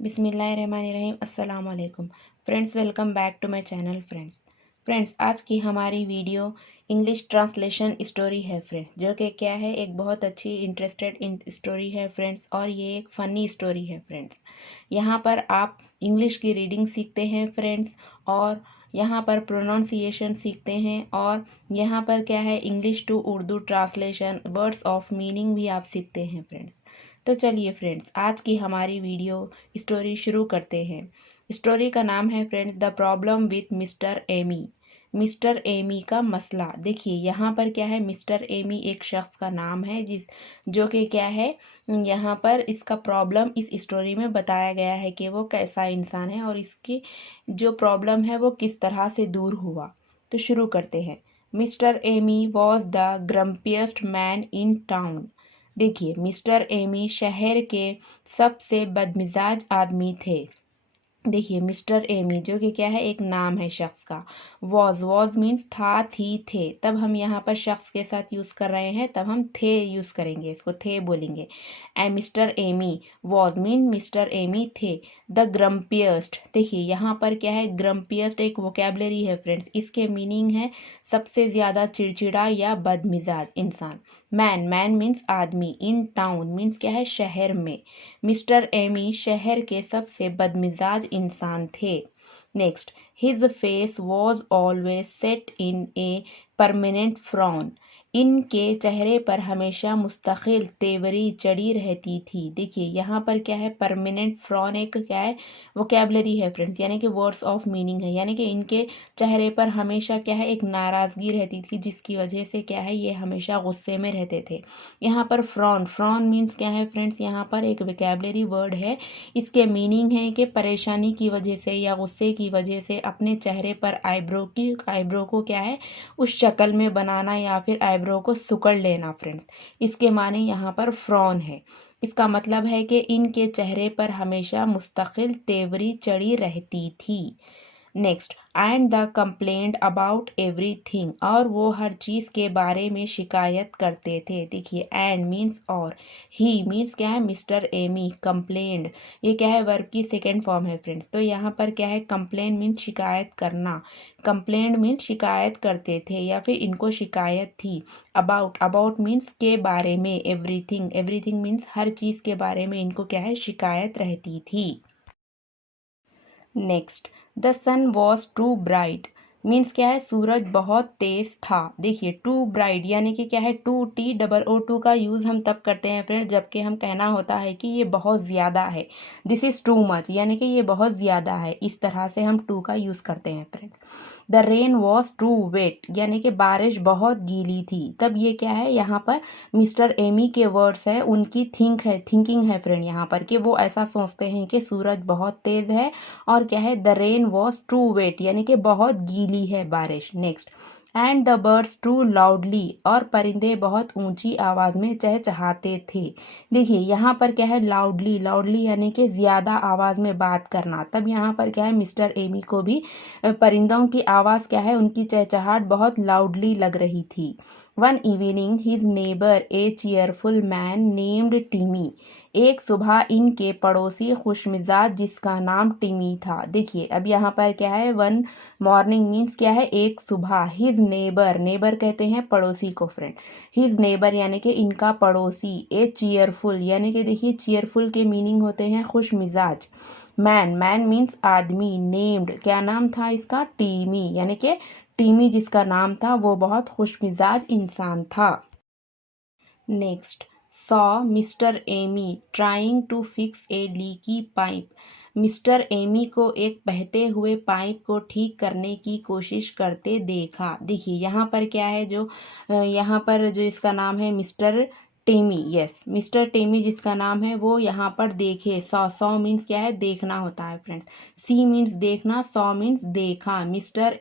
बिस्मिल्लाहिर्रहमानिर्रहीम अस्सलाम वालेकुम friends, welcome back to my channel. Friends आज की हमारी वीडियो इंग्लिश ट्रांसलेशन स्टोरी है फ्रेंड्स, जो कि क्या है, एक बहुत अच्छी इंटरेस्टेड स्टोरी है फ्रेंड्स, और ये एक फ़नी स्टोरी है फ्रेंड्स। यहाँ पर आप इंग्लिश की रीडिंग सीखते हैं फ्रेंड्स, और यहाँ पर प्रोनाउंसिएशन सीखते हैं, और यहाँ पर क्या है, English to Urdu translation, words of meaning भी आप सीखते हैं फ्रेंड्स। तो चलिए फ्रेंड्स, आज की हमारी वीडियो स्टोरी शुरू करते हैं। स्टोरी का नाम है friends the problem with mister Amy. Mister Amy का मसला। देखिए यहाँ पर क्या है, मिस्टर एमी एक शख्स का नाम है जो कि क्या है, यहाँ पर इसका प्रॉब्लम इस स्टोरी में बताया गया है कि वो कैसा इंसान है और इसकी जो प्रॉब्लम है वो किस तरह से दूर हुआ। तो शुरू करते हैं। Mr Amy was the grumpiest man in town. देखिए मिस्टर एमी शहर के सबसे बदमिजाज आदमी थे। देखिए मिस्टर एमी जो कि क्या है, एक नाम है शख्स का। वॉज मीन्स था, थी, थे। तब हम यहाँ पर शख्स के साथ यूज़ कर रहे हैं, तब हम थे यूज़ करेंगे, इसको थे बोलेंगे। And mister Amy was mean mister Amy थे। The grumpiest. देखिए यहाँ पर क्या है, ग्रम्पियस्ट एक वोकेबलरी है फ्रेंड्स, इसके मीनिंग है सबसे ज़्यादा चिड़चिड़ा या बदमिजाज इंसान। मैन मीन्स आदमी। इन टाउन मीन्स क्या है, शहर में। मिस्टर एमी शहर के सबसे बदमिजाज इंसान थे। Next, his face was always set in a permanent frown. इनके चेहरे पर हमेशा मुस्तकिल तेवरी चढ़ी रहती थी। देखिए यहाँ पर क्या है, परमानेंट फ्रॉन एक क्या है, वोकेबलरी है फ्रेंड्स, यानी कि वर्ड्स ऑफ मीनिंग है, यानी कि इनके चेहरे पर हमेशा क्या है, एक नाराज़गी रहती थी, जिसकी वजह से क्या है, ये हमेशा गुस्से में रहते थे। यहाँ पर फ्रॉन मीन्स क्या है फ्रेंड्स, यहाँ पर एक वोकेबलरी वर्ड है, इसके मीनिंग है कि परेशानी की वजह से या गुस्से की वजह से अपने चेहरे पर आईब्रो को क्या है, उस शक्ल में बनाना या फिर आईब्रो को सुकड़ लेना फ्रेंड्स। इसके माने यहाँ पर फ्रॉन है। इसका मतलब है कि इनके चेहरे पर हमेशा मुस्तकिल तेवरी चढ़ी रहती थी। Next, and the complaint about everything, और वो हर चीज़ के बारे में शिकायत करते थे। देखिए एंड मीन्स और, ही मीन्स क्या है, मिस्टर एमी। कंप्लेंट ये क्या है, वर्ब की सेकेंड फॉर्म है फ्रेंड्स। तो यहाँ पर क्या है, कंप्लेन मीन्स शिकायत करना। कंप्लेंट मीन्स शिकायत करते थे या फिर इनको शिकायत थी। अबाउट मीन्स के बारे में। एवरीथिंग मीन्स हर चीज़ के बारे में इनको क्या है, शिकायत रहती थी। Next, the sun was too bright means क्या है, सूरज बहुत तेज था। देखिए टू ब्राइट यानी कि क्या है, टू TOO का यूज़ हम तब करते हैं फ्रेंड्स, जबकि हम कहना होता है कि ये बहुत ज़्यादा है। दिस इज़ टू मच, यानी कि ये बहुत ज़्यादा है, इस तरह से हम टू का यूज़ करते हैं friends. The rain was too wet यानी कि बारिश बहुत गीली थी। तब ये क्या है, यहाँ पर मिस्टर एमी के वर्ड्स है, उनकी थिंकिंग है फ्रेंड, यहाँ पर कि वो ऐसा सोचते हैं कि सूरज बहुत तेज़ है, और क्या है, the rain was too wet यानी कि बहुत गीली है बारिश। Next, and the birds too loudly, और परिंदे बहुत ऊंची आवाज में चहचहाते थे। देखिए यहाँ पर क्या है, लाउडली यानी कि ज्यादा आवाज में बात करना। तब यहाँ पर क्या है, मिस्टर एमी को भी परिंदों की आवाज क्या है, उनकी चहचहाट बहुत लाउडली लग रही थी। वन इवनिंग हिज नेबर ए चीयरफुल मैन नेम्ड टिमी। एक सुबह इनके पड़ोसी खुशमिजाज जिसका नाम टिमी था। देखिए अब यहाँ पर क्या है, वन मॉर्निंग मीन्स क्या है, एक सुबह। हिज नेबर कहते हैं पड़ोसी को फ्रेंड। हिज नेबर यानी कि इनका पड़ोसी। ए चीयरफुल यानी कि देखिए चीयरफुल के मीनिंग होते हैं खुश मिजाज। मैन मीन्स आदमी। नेम्ड क्या नाम था इसका, टीमी यानी कि टीमी जिसका नाम था वो बहुत खुश मिजाज इंसान था। Next, saw mister Amy trying to fix a leaky pipe. Mister Amy को एक बहते हुए पाइप को ठीक करने की कोशिश करते देखा। देखिए यहाँ पर क्या है, जो यहाँ पर जो इसका नाम है mister Temi, yes mister Temi जिसका नाम है, वो यहाँ पर देखे। सॉ मीन्स क्या है, देखना होता है फ्रेंड्स। सी मीन्स देखना, सॉ मीन्स देखा। मिस्टर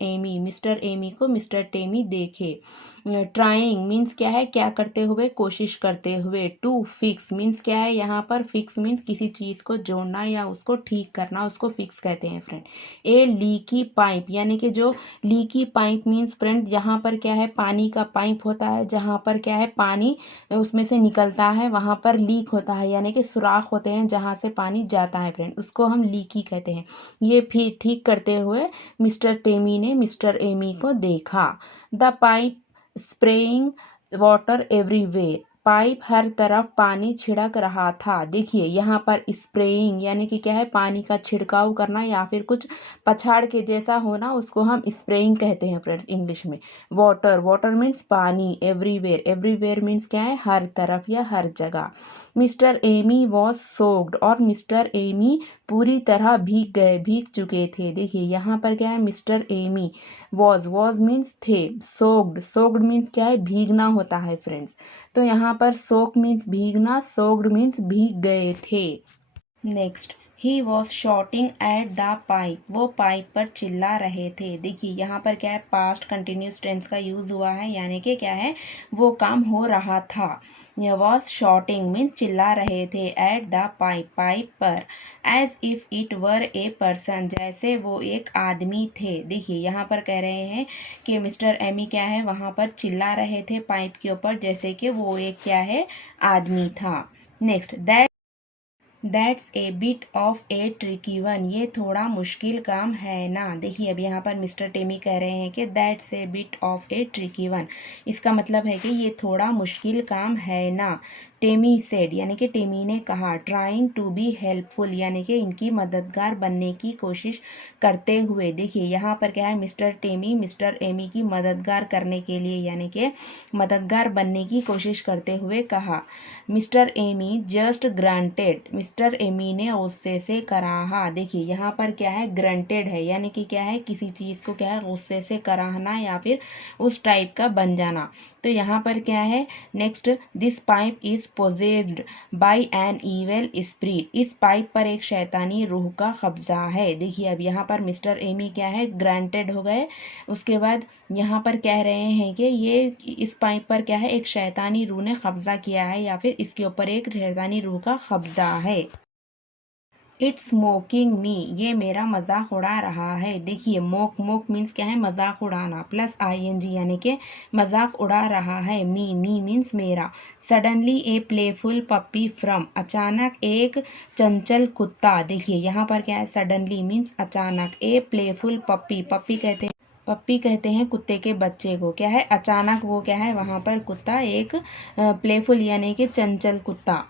एमी को मिस्टर टेमी देखे। ट्राइंग मीन्स क्या है, क्या करते हुए, कोशिश करते हुए। टू फिक्स मीन्स क्या है, यहाँ पर फिक्स मीन्स किसी चीज़ को जोड़ना या उसको ठीक करना, उसको फिक्स कहते हैं फ्रेंड। ए लीकी पाइप यानी कि जो लीकी पाइप मीन्स फ्रेंड जहाँ पर क्या है पानी का पाइप होता है, जहाँ पर क्या है पानी उसमें से निकलता है वहाँ पर लीक होता है, यानी कि सुराख होते हैं जहाँ से पानी जाता है फ्रेंड, उसको हम लीकी कहते हैं। ये फिर ठीक करते हुए मिस्टर टेमी ने मिस्टर एमी को देखा। The pipe spraying water everywhere, pipe हर तरफ पानी छिड़क रहा था। देखिए यहाँ पर स्प्रेइंग यानी कि क्या है, पानी का छिड़काव करना या फिर कुछ पछाड़ के जैसा होना, उसको हम स्प्रेइंग कहते हैं फ्रेंड्स इंग्लिश में। वाटर, वाटर मीन्स पानी। एवरीवेयर, एवरीवेयर मीन्स क्या है, हर तरफ या हर जगह। मिस्टर एमी वॉज सोक्ड, और मिस्टर एमी पूरी तरह भीग गए, भीग चुके थे। देखिए यहाँ पर क्या है, मिस्टर एमी वॉज मीन्स थे, सोक्ड, सोक्ड मीन्स क्या है, भीगना होता है फ्रेंड्स। तो यहाँ पर सोक मीन्स भीगना, सोक्ड मीन्स भीग गए थे। Next, he was shouting at the pipe, वो पाइप पर चिल्ला रहे थे। देखिए यहाँ पर क्या है, पास्ट कंटिन्यूस टेंस का यूज हुआ है, यानी कि क्या है, वो काम हो रहा था। यह वॉज शॉटिंग मीन्स चिल्ला रहे थे, एट द पाइप, पाइप पर। As if it were a person, जैसे वो एक आदमी थे। देखिए यहाँ पर कह रहे हैं कि मिस्टर एमी क्या है, वहाँ पर चिल्ला रहे थे पाइप के ऊपर, जैसे कि वो एक क्या है, आदमी था। Next, that's a bit of A tricky one, ये थोड़ा मुश्किल काम है ना। देखिए अब यहाँ पर मिस्टर टेमी कह रहे हैं कि that's a bit of A tricky one, इसका मतलब है कि ये थोड़ा मुश्किल काम है ना। टेमी सेड यानी कि टेमी ने कहा, ट्राइंग टू बी हेल्पफुल यानी कि इनकी मददगार बनने की कोशिश करते हुए। देखिए यहाँ पर क्या है, मिस्टर टेमी मिस्टर एमी की मददगार करने के लिए यानी कि मददगार बनने की कोशिश करते हुए कहा। Mister Amy just granted, mister Amy ने गुस्से से कराहा। देखिए यहाँ पर क्या है, ग्रांटेड है यानी कि क्या है, किसी चीज़ को क्या है, गुस्से से कराहना या फिर उस टाइप का बन जाना। तो यहाँ पर क्या है, next, this pipe is possessed by an evil spirit, इस पाइप पर एक शैतानी रूह का कब्जा है। देखिए अब यहाँ पर मिस्टर एमी क्या है, ग्रांटेड हो गए। उसके बाद यहाँ पर कह रहे हैं कि ये इस पाइप पर क्या है, एक शैतानी रूह ने कब्जा किया है या फिर इसके ऊपर एक शैतानी रूह का कब्जा है। इट्स मोकिंग मी, ये मेरा मजाक उड़ा रहा है। देखिए मोक, मोक मीन्स क्या है, मजाक उड़ाना, प्लस आईएनजी यानी कि मजाक उड़ा रहा है। मी मीन्स मेरा। Suddenly a playful puppy from, अचानक एक चंचल कुत्ता। देखिए यहाँ पर क्या है, सडनली मीन्स अचानक, ए प्लेफुल पप्पी, पप्पी कहते हैं कुत्ते के बच्चे को, क्या है, अचानक वो क्या है, वहाँ पर कुत्ता एक प्लेफुल यानी कि चंचल कुत्ता।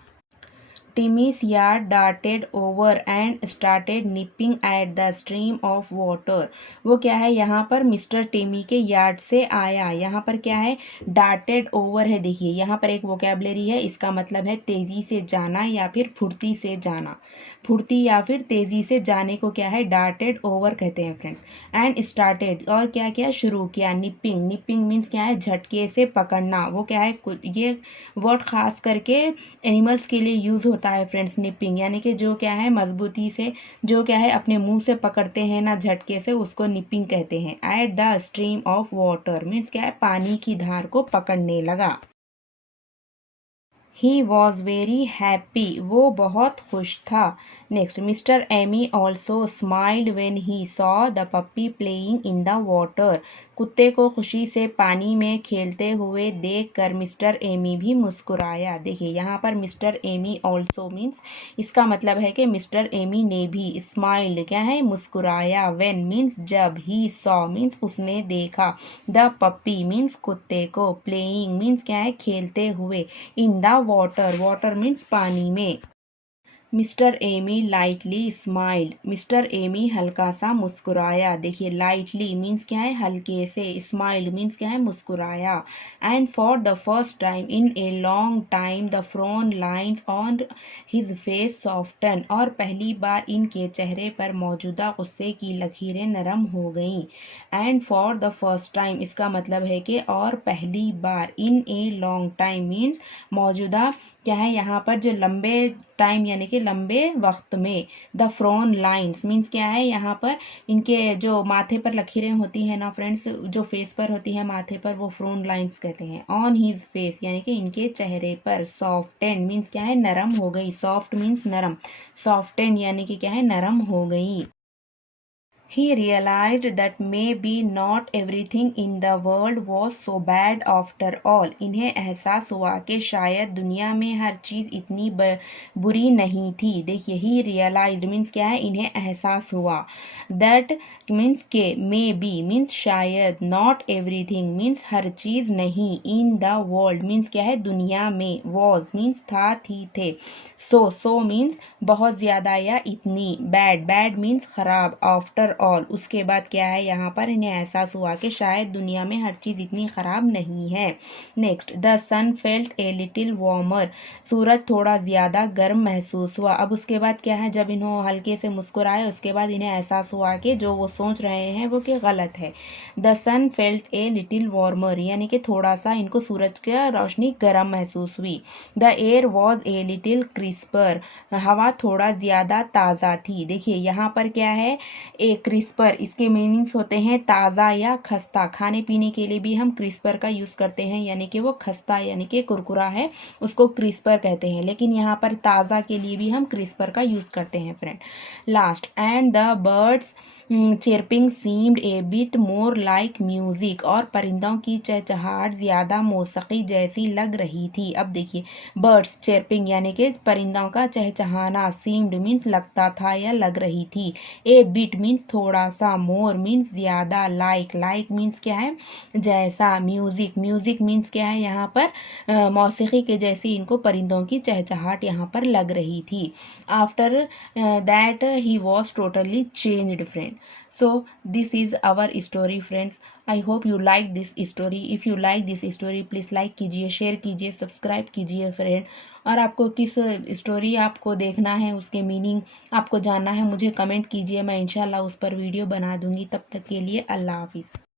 टिमी's yard darted over and started nipping at the stream of water, वो क्या है, यहाँ पर मिस्टर टेमी के यार्ड से आया। यहाँ पर क्या है, डार्टेड ओवर है। देखिए यहाँ पर एक वोकेबलरी है, इसका मतलब है तेज़ी से जाना या फिर फुर्ती से जाना। फुर्ती या फिर तेज़ी से जाने को क्या है, डार्टेड ओवर कहते हैं फ्रेंड्स। एंड स्टार्टेड, और क्या क्या शुरू किया, निपिंग, निपिंग मीन्स क्या है, झटके से पकड़ना। वो क्या है, ये वर्ड खास करके एनिमल्स के लिए यूज़ होता है फ्रेंड्स, निपिंग यानी कि जो क्या है, मजबूती से, जो क्या है अपने मुंह से पकड़ते हैं ना झटके से, उसको निपिंग कहते हैं। At the stream of water means क्या है, पानी की धार को पकड़ने लगा। ही वॉज वेरी हैप्पी, वो बहुत खुश था। Next, mister Amy also smiled when he saw the puppy playing in the water, कुत्ते को खुशी से पानी में खेलते हुए देखकर मिस्टर एमी भी मुस्कुराया। देखिए यहाँ पर मिस्टर एमी ऑल्सो मीन्स, इसका मतलब है कि मिस्टर एमी ने भी, स्माइल्ड क्या है, मुस्कुराया, वेन मीन्स जब, ही सॉ मीन्स उसने देखा, द पप्पी मीन्स कुत्ते को, प्लेइंग मीन्स क्या है, खेलते हुए, in the water, water means पानी में। Mister Amy lightly smiled, mister Amy हल्का सा मुस्कुराया। देखिए लाइटली मीन्स क्या है, हल्के से, स्माइल्ड मीन्स क्या है, मुस्कुराया। And for the first time in a long time the prone lines on his face soften, और पहली बार इनके चेहरे पर मौजूदा गुस्से की लकीरें नरम हो गईं। And for the first time, इसका मतलब है कि और पहली बार, इन ए लॉन्ग टाइम मीन्स मौजूदा क्या है, यहाँ पर जो लंबे टाइम यानी कि लंबे वक्त में। द फ्रोन लाइन्स मीन्स क्या है, यहाँ पर इनके जो माथे पर लकीरें होती हैं ना फ्रेंड्स, जो फेस पर होती है माथे पर, वो फ्रोन लाइन्स कहते हैं। ऑन हीज फेस यानी कि इनके चेहरे पर। सॉफ्टेंड मीन्स क्या है, नरम हो गई। सॉफ्ट मीन्स नरम, सॉफ्टेंड यानी कि क्या है, नरम हो गई। He realized that maybe not everything in the world was so bad after all. इन्हें एहसास हुआ कि शायद दुनिया में हर चीज़ इतनी बुरी नहीं थी। देखिए, he realized मीन्स क्या है, इन्हें एहसास हुआ। that मीन्स के, maybe मीन्स शायद, not everything मीन्स हर चीज़ नहीं, in the world मीन्स क्या है, दुनिया में, was मीन्स था, थी, थे, so मीन्स बहुत ज़्यादा या इतनी, bad मीन्स खराब, आफ्टर ऑल उसके बाद क्या है, यहाँ पर इन्हें एहसास हुआ कि शायद दुनिया में हर चीज़ इतनी ख़राब नहीं है। Next, the sun felt a little warmer, सूरज थोड़ा ज़्यादा गर्म महसूस हुआ। अब उसके बाद क्या है, जब इन्हों हल्के से मुस्कुराए उसके बाद इन्हें एहसास हुआ कि जो वो सोच रहे हैं वो कि गलत है। The sun felt a little warmer यानी कि थोड़ा सा इनको सूरज की रोशनी गर्म महसूस हुई। The air was a little crisper, हवा थोड़ा ज़्यादा ताज़ा थी। देखिए यहाँ पर क्या है, ए क्रिस्पर, इसके मीनिंग्स होते हैं ताज़ा या खस्ता। खाने पीने के लिए भी हम क्रिस्पर का यूज़ करते हैं, यानी कि वो खस्ता यानी कि कुरकुरा है, उसको क्रिस्पर कहते हैं। लेकिन यहाँ पर ताज़ा के लिए भी हम क्रिस्पर का यूज़ करते हैं friend. Last, and the birds chirping seemed a bit more like music, और परिंदों की चहचहाहट ज़्यादा मौसीकी जैसी लग रही थी। अब देखिए, बर्ड्स चिरपिंग यानी कि परिंदों का चहचहाना, सीम्ड मीन्स लगता था या लग रही थी, ए बिट मीन्स थोड़ा सा, मोर मीन्स ज़्यादा, लाइक मीन्स क्या है, जैसा, म्यूजिक मीन्स क्या है, यहाँ पर मौसीकी के जैसी इनको परिंदों की चहचहाट यहाँ पर लग रही थी। After that he was totally changed friend. So this is our story friends. I hope you like this story. If you like this story, please like कीजिए, शेयर कीजिए, सब्सक्राइब कीजिए फ्रेंड। और आपको किस स्टोरी आपको देखना है, उसके मीनिंग आपको जानना है, मुझे कमेंट कीजिए, मैं इंशाल्लाह उस पर वीडियो बना दूंगी। तब तक के लिए अल्लाह हाफिज़।